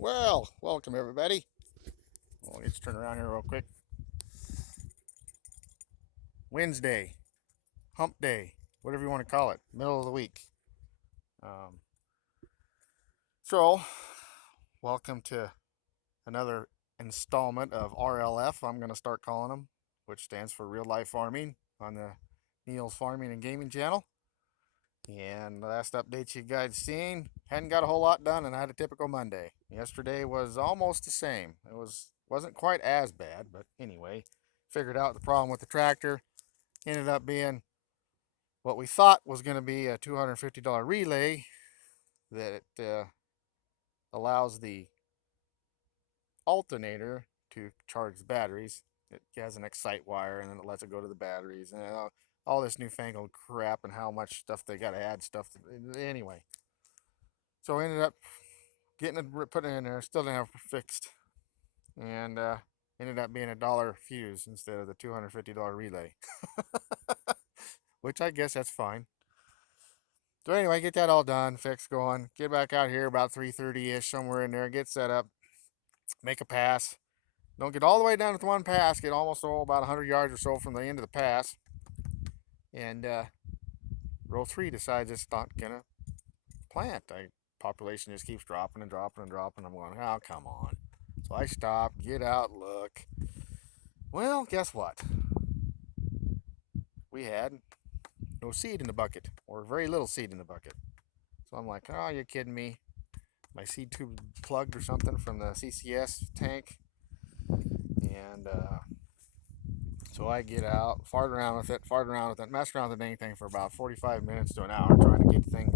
Well, welcome everybody. Well, let's turn around here real quick. Wednesday, hump day, whatever you want to call it, middle of the week. Um, so, welcome to another installment of RLF, I'm going to start calling them, which stands for Real Life Farming on the Neals Farming and Gaming channel. And the last update you guys seen, hadn't got a whole lot done, and I had a typical Monday. Yesterday was almost the same. Wasn't quite as bad, but anyway, figured out the problem with the tractor. Ended up being what we thought was going to be a $250 relay that allows the alternator to charge the batteries. It has an excite wire and then it lets it go to the batteries and all this newfangled crap and how much stuff they got to add stuff. Anyway, so I ended up getting it put in there. Still didn't have it fixed, and ended up being $1 fuse instead of the $250 relay, which I guess that's fine. So anyway, get that all done, fixed, going. Get back out here about 3:30ish, somewhere in there. Get set up, make a pass. Don't get all the way down with one pass. Get almost about 100 yards or so from the end of the pass, and row 3 decides it's not gonna plant. Population just keeps dropping and dropping and dropping. I'm going, oh come on. So I stop, get out, look. Well, guess what? We had no seed in the bucket, or very little seed in the bucket. So I'm like, oh, you're kidding me. My seed tube plugged or something from the CCS tank. And so I get out, fart around with it, mess around with anything for about 45 minutes to an hour, trying to get the thing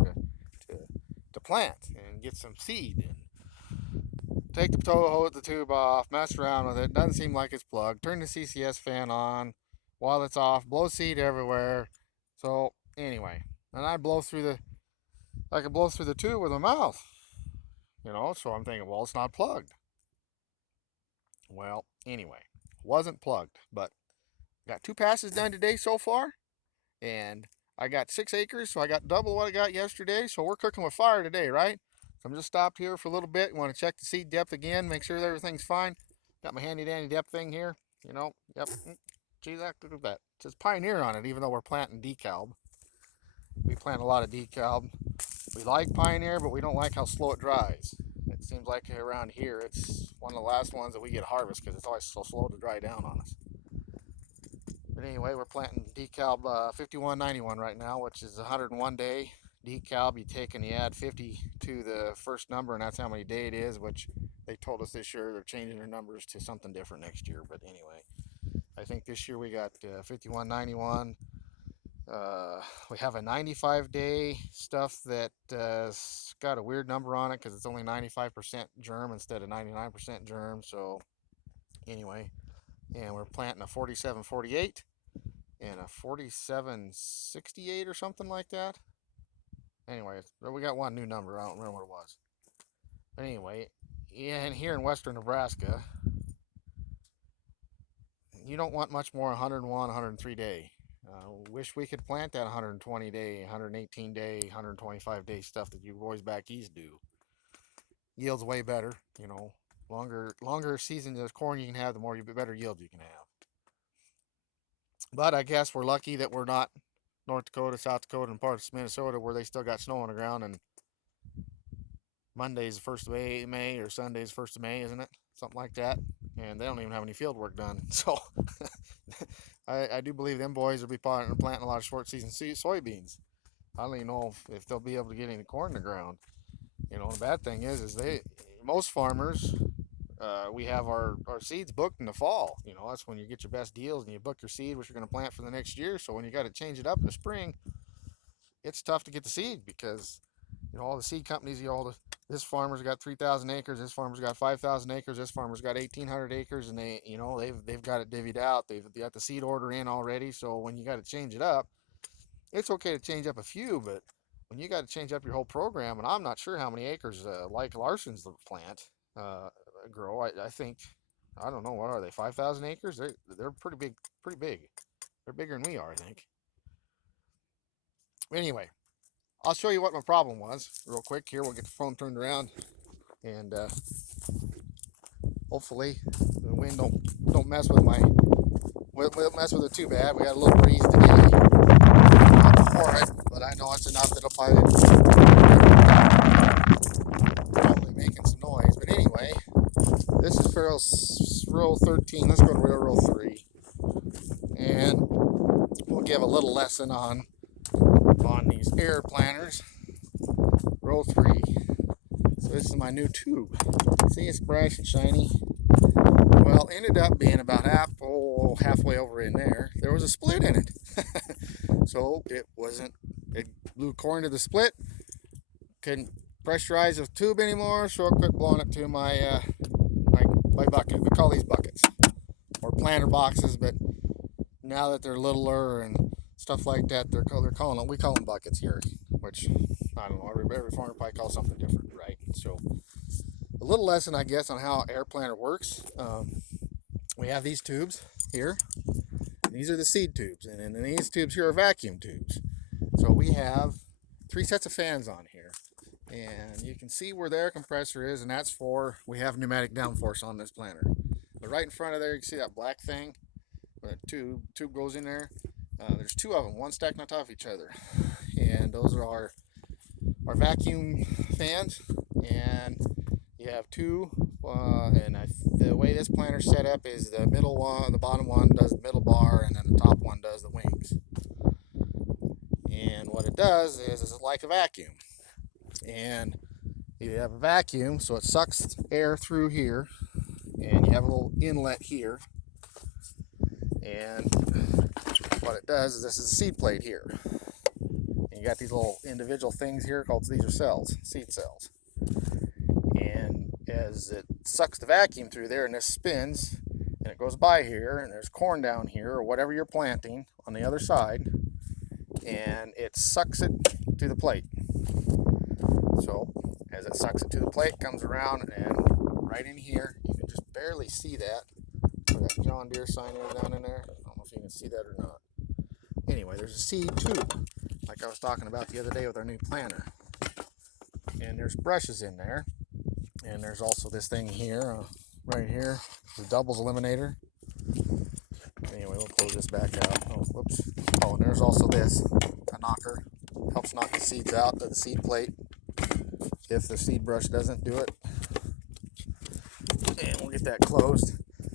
to plant and get some seed. And take the tube off, mess around with it. Doesn't seem like it's plugged. Turn the CCS fan on while it's off, blow seed everywhere. So anyway, and I can blow through the tube with my mouth. So I'm thinking, well, it's not plugged. Well, anyway, wasn't plugged, but got 2 passes done today so far, and I got 6 acres, so I got double what I got yesterday. So we're cooking with fire today, right? So I'm just stopped here for a little bit. Want to check the seed depth again, make sure everything's fine. Got my handy dandy depth thing here. Yep. Gee, look at that. It says Pioneer on it, even though we're planting decalb. We plant a lot of decalb. We like Pioneer, but we don't like how slow it dries. It seems like around here it's one of the last ones that we get harvest because it's always so slow to dry down on us. But anyway, we're planting decalb 5191 right now, which is 101 day decalb. You take and you add 50 to the first number, and that's how many day it is, which they told us this year they're changing their numbers to something different next year. But anyway, I think this year we got 5191. We have a 95 day stuff that got a weird number on it because it's only 95% germ instead of 99% germ. So anyway, and we're planting a 4748 and a 4768 or something like that. Anyway, we got one new number. I don't remember what it was. But anyway, and here in western Nebraska, you don't want much more 101, 103 day. Wish we could plant that 120 day, 118 day, 125 day stuff that you boys back east do. Yields way better, Longer seasons of corn you can have, the more better yield you can have. But I guess we're lucky that we're not North Dakota, South Dakota, and parts of Minnesota where they still got snow on the ground, and Monday's the 1st of May or Sunday's 1st of May, isn't it? Something like that. And they don't even have any field work done. So I do believe them boys will be planting a lot of short season soybeans. I don't even know if they'll be able to get any corn in the ground. The bad thing is most farmers, we have our seeds booked in the fall. That's when you get your best deals and you book your seed, which you're going to plant for the next year. So when you got to change it up in the spring, it's tough to get the seed because, all the seed companies, this farmer's got 3,000 acres, this farmer's got 5,000 acres, this farmer's got 1,800 acres, and they've got it divvied out. They've got the seed order in already. So when you got to change it up, it's okay to change up a few, but when you got to change up your whole program, and I'm not sure how many acres like Larson's plant grow. I think, I don't know, what are they, 5,000 acres? They're pretty big, pretty big. They're bigger than we are, I think. Anyway, I'll show you what my problem was real quick here. We'll get the phone turned around. and hopefully the wind don't mess with won't mess with it too bad. We got a little breeze today for it, but I know it's enough that it'll probably making some noise. But anyway, this is for row 13. Let's go to row 3, and we'll give a little lesson on these air planters. Row 3. So this is my new tube. See, it's bright and shiny. Well, ended up being about halfway over in there. There was a split in it. So it blew according to the split. Couldn't pressurize the tube anymore, so I quit blowing it to my bucket. We call these buckets or planter boxes, but now that they're littler and stuff like that, we call them buckets here, which I don't know, every farmer probably calls something different, right? So a little lesson, I guess, on how air planter works. We have these tubes here. These are the seed tubes, and then these tubes here are vacuum tubes. So we have 3 sets of fans on here, and you can see where the air compressor is, and that's for, we have pneumatic downforce on this planter. But right in front of there, you can see that black thing where the tube goes in there. There's 2 of them, one stacked on top of each other, and those are our vacuum fans. And you have 2, and the way this planter's set up is the middle one, the bottom one does the middle bar, and then the top one does the wings. And what it does is it's like a vacuum, and you have a vacuum, so it sucks air through here, and you have a little inlet here. And what it does is, this is a seed plate here, and you got these little individual things here called, these are cells, seed cells. And as it sucks the vacuum through there, and this spins, and it goes by here, and there's corn down here, or whatever you're planting on the other side, and it sucks it to the plate. So as it sucks it to the plate, it comes around, and right in here, you can just barely see that, where that John Deere sign is down in there. I don't know if you can see that or not. Anyway, there's a seed tube, like I was talking about the other day with our new planter. And there's brushes in there. And there's also this thing here, right here, the doubles eliminator. Anyway, we'll close this back out. Oh, whoops. Oh, and there's also this, a knocker. Helps knock the seeds out of the seed plate if the seed brush doesn't do it. And we'll get that closed.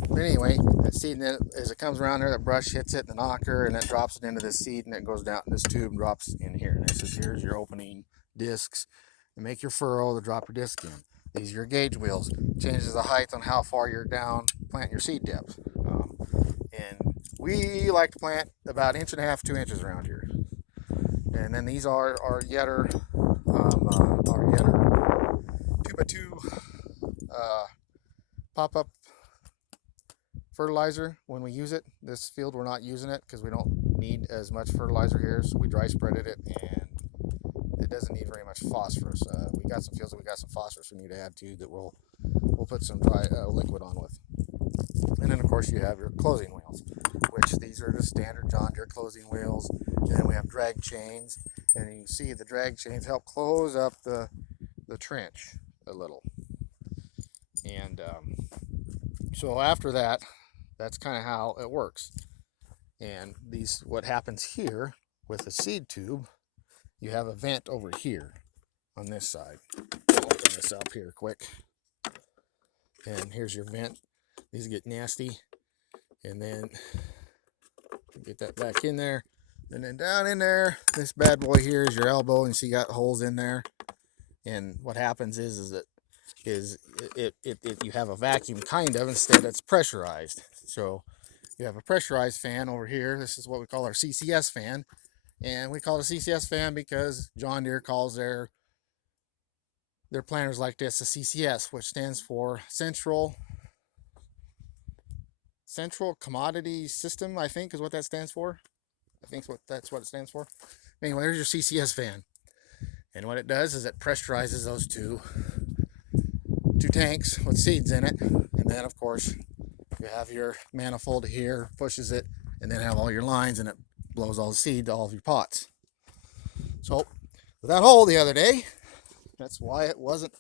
But anyway, that seed, as it comes around there, the brush hits it, the knocker, and then drops it into the seed, and it goes down this tube and drops in here. And here's your opening discs. To make your furrow to drop your disc in. These are your gauge wheels. Changes the height on how far you're down, plant your seed depth. And we like to plant about 1.5 to 2 inches around here. And then these are our Yetter 2x2 pop-up fertilizer. When we use it, this field we're not using it because we don't need as much fertilizer here, so we dry spreaded it, and it doesn't need very much phosphorus. We got some fields that we got some phosphorus we need to add to that we'll put some dry liquid on with. And then of course you have your closing wheels, which these are the standard John Deere closing wheels. And then we have drag chains, and you can see the drag chains help close up the trench a little. And so after that, that's kind of how it works. And what happens here with the seed tube, you have a vent over here on this side. I'll open this up here quick. And here's your vent. These get nasty. And then get that back in there. And then down in there, this bad boy here is your elbow, and see you got holes in there. And what happens is you have a vacuum kind of, instead it's pressurized. So you have a pressurized fan over here. This is what we call our CCS fan. And we call it a CCS fan because John Deere calls their planters like this a CCS, which stands for Central Commodity System, I think is what that stands for. I think that's what it stands for. Anyway, there's your CCS fan. And what it does is it pressurizes those two tanks with seeds in it. And then, of course, you have your manifold here, pushes it, and then have all your lines, and it blows all the seed to all of your pots. So with that hole the other day, that's why it wasn't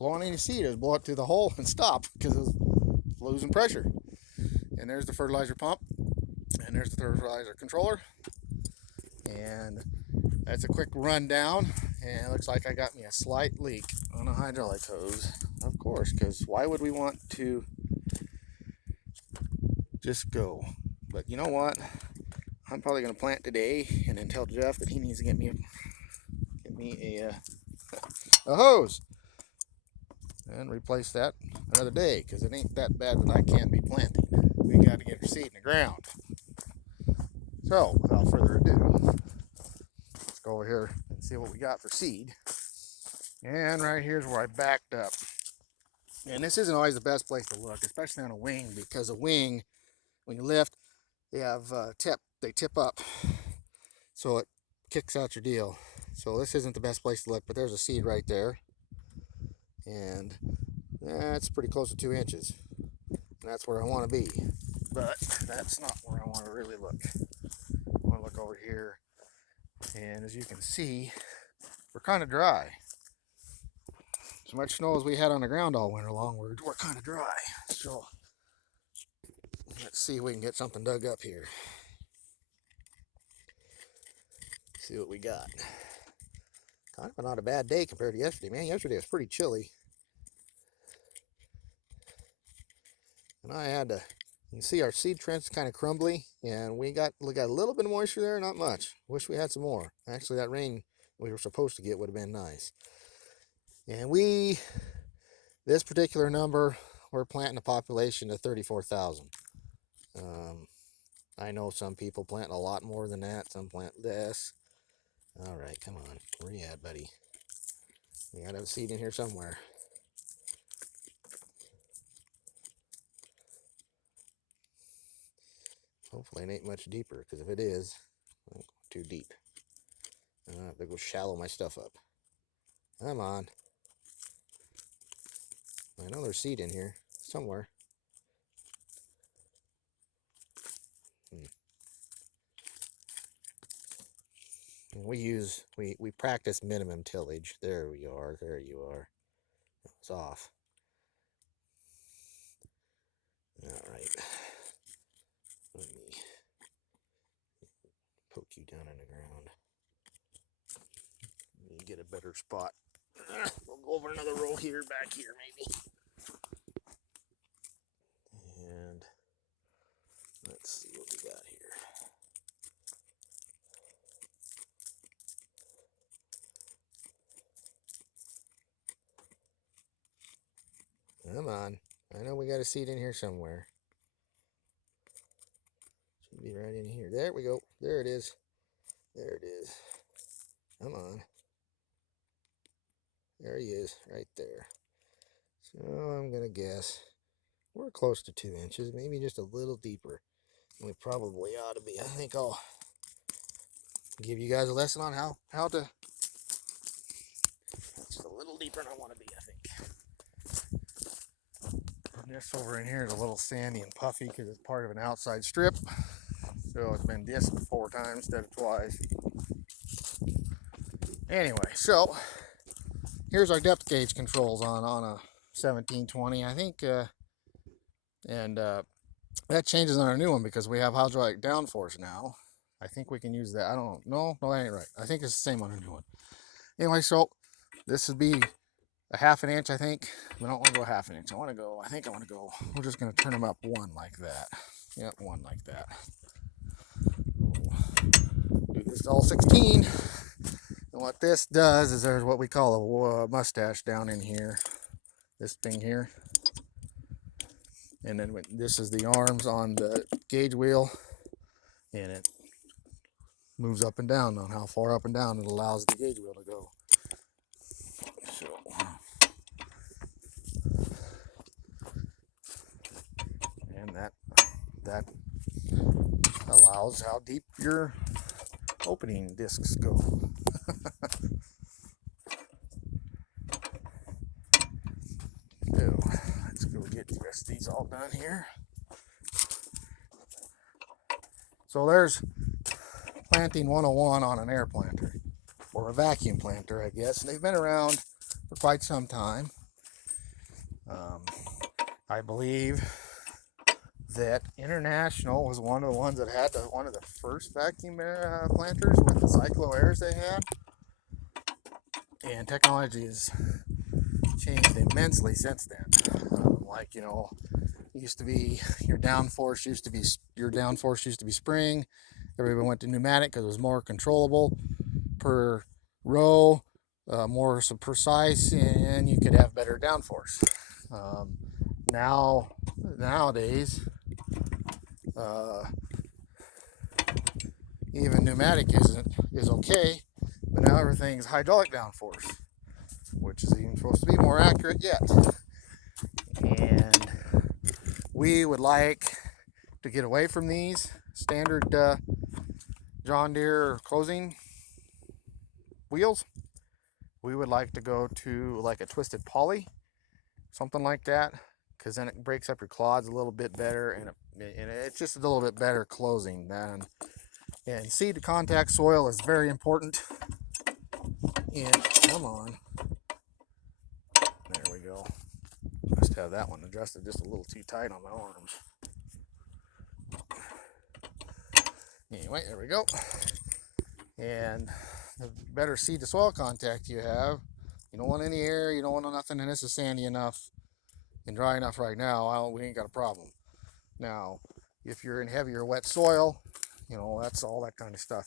blowing any seed. It was blow it through the hole and stop because it was losing pressure. And there's the fertilizer pump, and there's the fertilizer controller, and that's a quick rundown. And it looks like I got me a slight leak on a hydraulic hose, of course, because why would we want to just go? But you know what? I'm probably going to plant today and then tell Jeff that he needs to get me a hose and replace that another day, because it ain't that bad that I can't be planting. We got to get our seed in the ground. So without further ado, let's go over here and see what we got for seed. And right here's where I backed up. And this isn't always the best place to look, especially on a wing, because a wing, when you lift, they have they tip up, so it kicks out your deal. So this isn't the best place to look, but there's a seed right there, and that's pretty close to 2 inches. And that's where I want to be, but that's not where I want to really look. I want to look over here, and as you can see, we're kind of dry. As much snow as we had on the ground all winter long, we're kind of dry. So let's see if we can get something dug up here. See what we got. Kind of not a bad day compared to yesterday. Man, yesterday was pretty chilly. And I had to, you can see our seed trench is kind of crumbly, and we got a little bit of moisture there, not much. Wish we had some more. Actually, that rain we were supposed to get would have been nice. And this particular number, we're planting a population of 34,000. I know some people plant a lot more than that. Some plant less. All right, come on. Where you at, buddy? You gotta have a seed in here somewhere. Hopefully it ain't much deeper, because if it is, I'm too deep. I have to go shallow my stuff up. Come on. I know there's seed in here somewhere. And we practice minimum tillage. There we are. There you are. It's off. All right. Let me poke you down in the ground. Let me get a better spot. We'll go over another row here, back here maybe. And let's see what we got here. Come on. I know we got a seed in here somewhere. Should be right in here. There we go. There it is. There it is. Come on. There he is, right there. So I'm going to guess we're close to 2 inches, maybe just a little deeper than we probably ought to be. I think I'll give you guys a lesson on how to, just a little deeper than I want to be, I think. This over in here is a little sandy and puffy because it's part of an outside strip. So it's been disked 4 times instead of twice. Anyway, so here's our depth gauge controls on a 1720, I think. And that changes on our new one because we have hydraulic downforce now. I think we can use that. I don't know. No, that ain't right. I think it's the same on our new one. Anyway, so this would be a 1/2 inch, I think. We don't want to go 1/2 inch. I think I want to go, we're just going to turn them up 1 like that. Yep, 1 like that. Do this all 16. And what this does is there's what we call a mustache down in here. This thing here. And then this is the arms on the gauge wheel. And it moves up and down on how far up and down it allows the gauge wheel to go. So, and that allows how deep your opening discs go. So let's go get the rest of these all done here. So there's planting 101 on an air planter, or a vacuum planter, I guess. And they've been around for quite some time. I believe that International was one of the ones that had one of the first vacuum planters with the cyclo airs they had. And technology has changed immensely since then. Like, you know, it used to be your downforce used to be spring. Everybody went to pneumatic because it was more controllable per row, more precise, and you could have better downforce. Nowadays, even pneumatic is okay, but now everything's hydraulic downforce, which is even supposed to be more accurate yet. And we would like to get away from these standard John Deere closing wheels. We would like to go to like a twisted poly, something like that, because then it breaks up your clods a little bit better, and it's just a little bit better closing than. And seed to contact soil is very important. And come on, there we go. Must have that one adjusted just a little too tight on my arms. Anyway, there we go. And the better seed to soil contact you have, you don't want any air, you don't want nothing, and this is sandy enough and dry enough right now, we ain't got a problem. Now, if you're in heavier wet soil, you know, that's all that kind of stuff.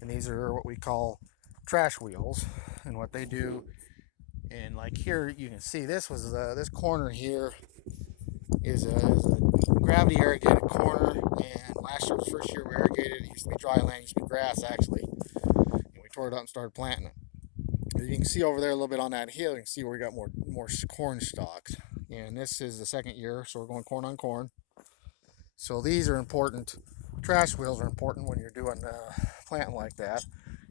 And these are what we call trash wheels. And what they do, and like here you can see, this corner here is a gravity irrigated corner, and last year was the first year we irrigated. It used to be dry land, it used to be grass actually, and we tore it up and started planting it. As you can see over there a little bit on that hill, you can see where we got more corn stalks, and this is the second year, so we're going corn on corn. So these are important. Trash wheels are important when you're doing planting like that.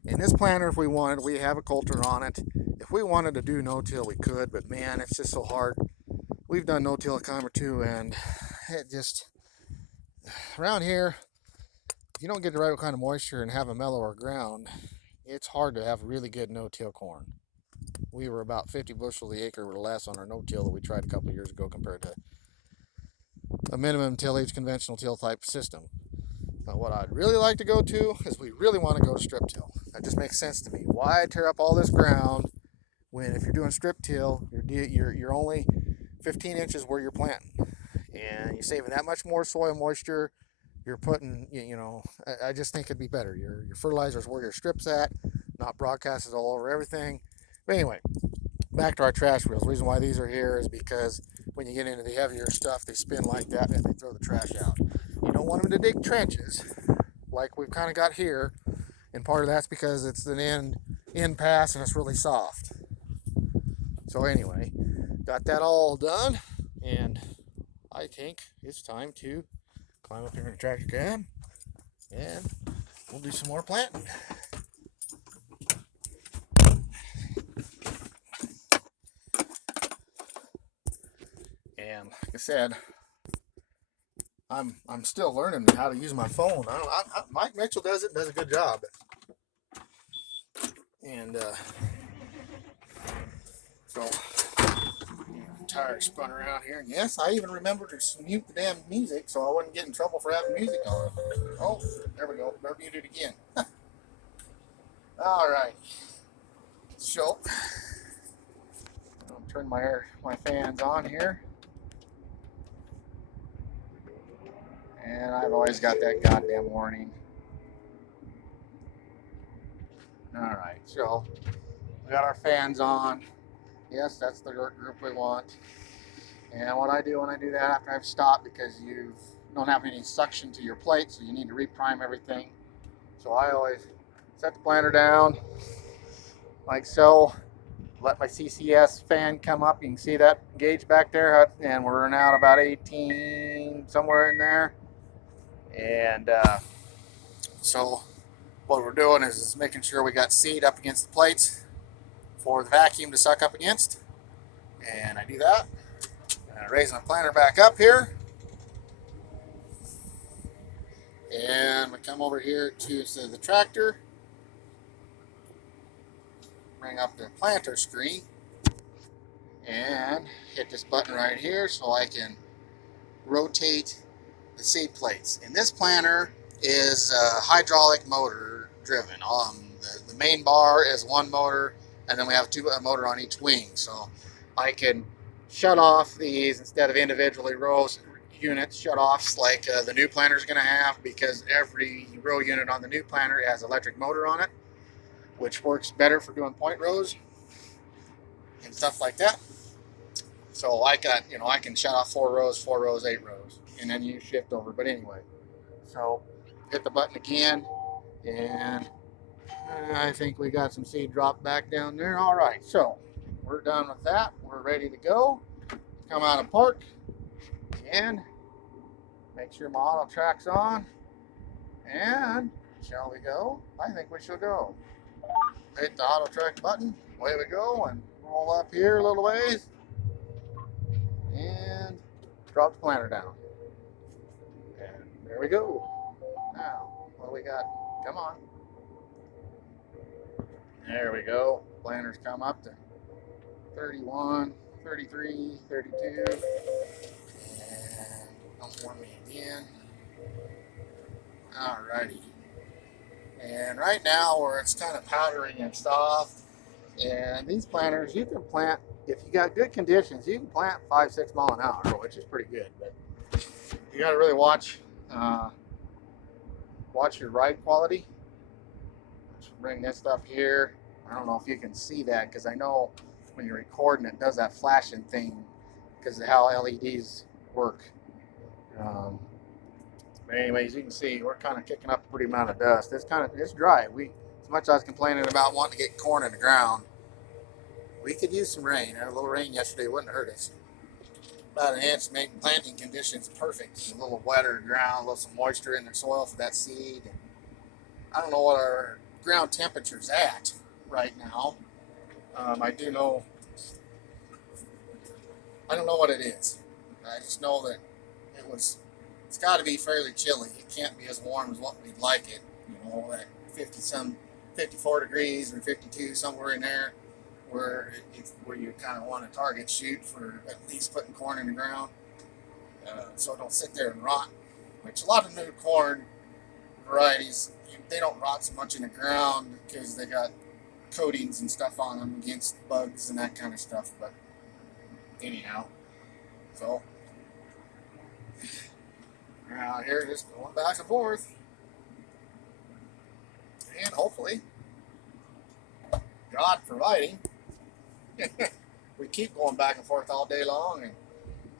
In this planter, if we wanted, we have a coulter on it. If we wanted to do no-till, we could, but man, it's just so hard. We've done no-till a time or two, and it just, around here, if you don't get the right kind of moisture and have a mellower ground, it's hard to have really good no-till corn. We were about 50 bushel the acre or less on our no-till that we tried a couple of years ago compared to a minimum tillage conventional till type system. Now, what I'd really like to go to is we really want to go to strip till. That just makes sense to me. Why tear up all this ground when if you're doing strip till, you're only 15 inches where you're planting, and you're saving that much more soil moisture. You're putting, you know, I just think it'd be better. Your fertilizer is where your strip's at, not broadcasted all over everything. But anyway, back to our trash wheels. The reason why these are here is because when you get into the heavier stuff, they spin like that and they throw the trash out. You don't want them to dig trenches like we've kind of got here, and part of that's because it's an end pass and it's really soft. So anyway, got that all done, and I think it's time to climb up here in the tractor cab and we'll do some more planting. And like I said, I'm still learning how to use my phone. Mike Mitchell does a good job. And so tires spun around here. And yes, I even remembered to mute the damn music so I wouldn't get in trouble for having music on. Oh, there we go. Better mute it again. All right. So I'll turn my fans on here. And I've always got that goddamn warning. All right, so we got our fans on. Yes, that's the group we want. And what I do when I do that, after I've stopped, because you don't have any suction to your plate, so you need to reprime everything. So I always set the planter down like so. Let my CCS fan come up. You can see that gauge back there, and we're now about 18, somewhere in there. And so what we're doing is making sure we got seed up against the plates for the vacuum to suck up against. And I do that. And I raise my planter back up here. And we come over here to the tractor. Bring up the planter screen. and hit this button right here so I can rotate the seed plates. And this planter is hydraulic motor driven. The main bar is one motor, and then we have a motor on each wing. So I can shut off these instead of individually rows units, shut offs like the new planter is going to have, because every row unit on the new planter has electric motor on it, which works better for doing point rows and stuff like that. So I can shut off 4 rows, 8 rows, and then you shift over. But anyway, so hit the button again, and I think we got some seed dropped back down there. All right, so we're done with that. We're ready to go. Come out of park and make sure my auto track's on. And shall we go? I think we shall go. Hit the auto track button. Away we go, and roll up here a little ways. And drop the planter down. And there we go. Now, what do we got? Come on. There we go. Planters come up to 31, 33, 32. And don't warm me again. Alrighty. And right now where it's kind of powdering and soft, and these planters you can plant, if you got good conditions, you can plant 5-6 mile an hour, which is pretty good. But you got to really watch your ride quality. Let's bring this up here. I don't know if you can see that, because I know when you're recording it does that flashing thing because of how LEDs work. But anyways, you can see we're kind of kicking up a pretty amount of dust. It's dry. As much as I was complaining about wanting to get corn in the ground, we could use some rain. A little rain yesterday wouldn't hurt us. About an inch, making planting conditions perfect. A little wetter ground, a little some moisture in the soil for that seed. I don't know what our ground temperature's at right now. I don't know what it is. I just know that it's got to be fairly chilly. It can't be as warm as what we'd like it. At 54 degrees or 52, somewhere in there, where you kind of want to target shoot for at least putting corn in the ground, so it don't sit there and rot. Which a lot of new corn varieties, they don't rot so much in the ground because they got coatings and stuff on them against bugs and that kind of stuff. But anyhow, so we're out here just going back and forth, and hopefully, God providing, we keep going back and forth all day long. And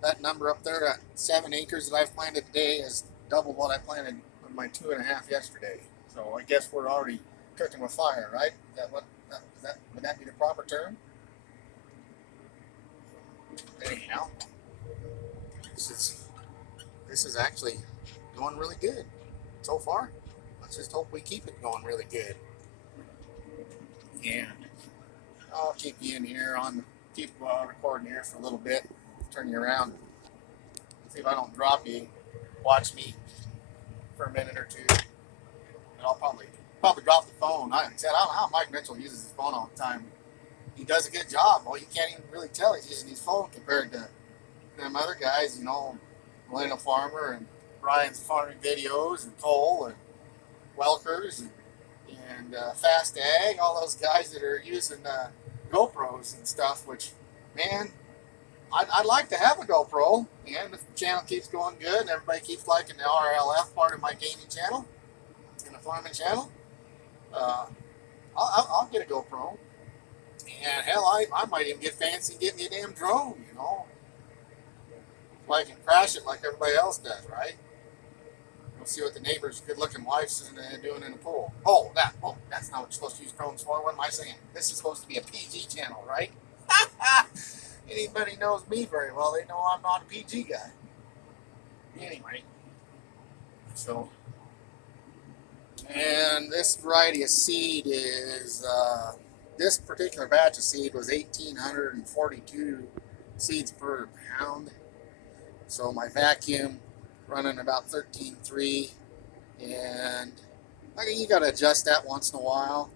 that number up there, that 7 acres that I've planted today, is double what I planted with my 2.5 yesterday. So I guess we're already cooking with fire, right? Would that be the proper term? Anyhow, this is actually going really good so far. Let's just hope we keep it going really good. And I'll keep you in here keep recording here for a little bit. Turn you around. See if I don't drop you. Watch me for a minute or two. And I'll probably drop the phone. I don't know how Mike Mitchell uses his phone all the time. He does a good job. Well, you can't even really tell he's using his phone compared to them other guys, Millennial Farmer and Brian's farming videos, and Cole and Welkers and Fast Ag, all those guys that are using GoPros and stuff, which, man, I'd like to have a GoPro, and if the channel keeps going good and everybody keeps liking the RLF part of my gaming channel and the farming channel, I'll get a GoPro. And hell, I might even get fancy and get me a damn drone, so I can crash it like everybody else does, right? We'll see what the neighbor's good-looking wife's doing in the pool. That's not what you're supposed to use drones for. What am I saying? This is supposed to be a PG channel, right? Anybody knows me very well, they know I'm not a PG guy. Anyway, so, and this variety of seed is, this particular batch of seed was 1,842 seeds per pound. So my vacuum running about 13.3, and you got to adjust that once in a while.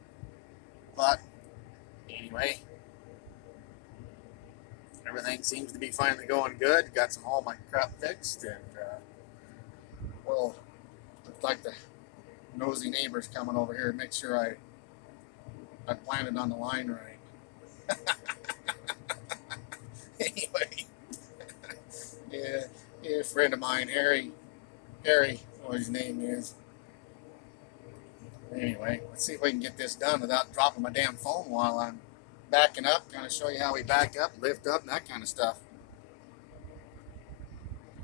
But anyway, everything seems to be finally going good. Got all my crap fixed, and well, looks like the nosy neighbors coming over here to make sure I planted on the line right. Anyway, yeah, a friend of mine, Harry, what his name is. Anyway, let's see if we can get this done without dropping my damn phone while I'm backing up. Kind of show you how we back up, lift up, and that kind of stuff.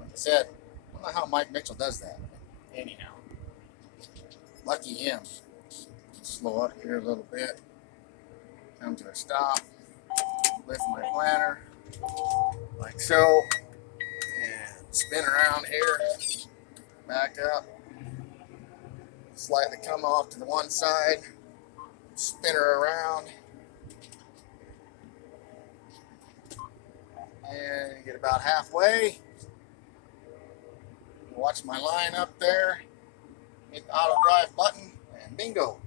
Like I said, I don't know how Mike Mitchell does that. Anyhow, lucky him. Slow up here a little bit. Come to a stop. Lift my planter like so, and spin around here. Back up. Slightly come off to the one side, spin her around, and get about halfway. Watch my line up there, hit the auto drive button, and bingo.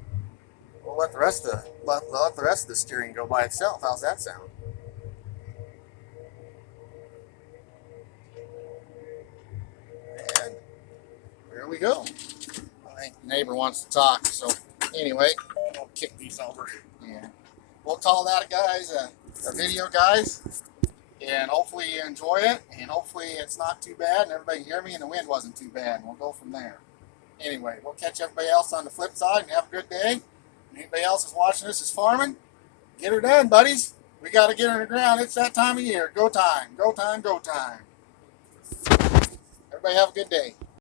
We'll let the rest of the steering go by itself. How's that sound? And there we go. I think the neighbor wants to talk, so anyway, we'll kick these over. Yeah, we'll call that, guys, a video, guys, and hopefully you enjoy it, and hopefully it's not too bad, and everybody can hear me, and the wind wasn't too bad, and we'll go from there. Anyway, we'll catch everybody else on the flip side, and have a good day. And anybody else is watching this is farming, get her done, buddies. We got to get her in the ground. It's that time of year. Go time, go time, go time. Everybody have a good day.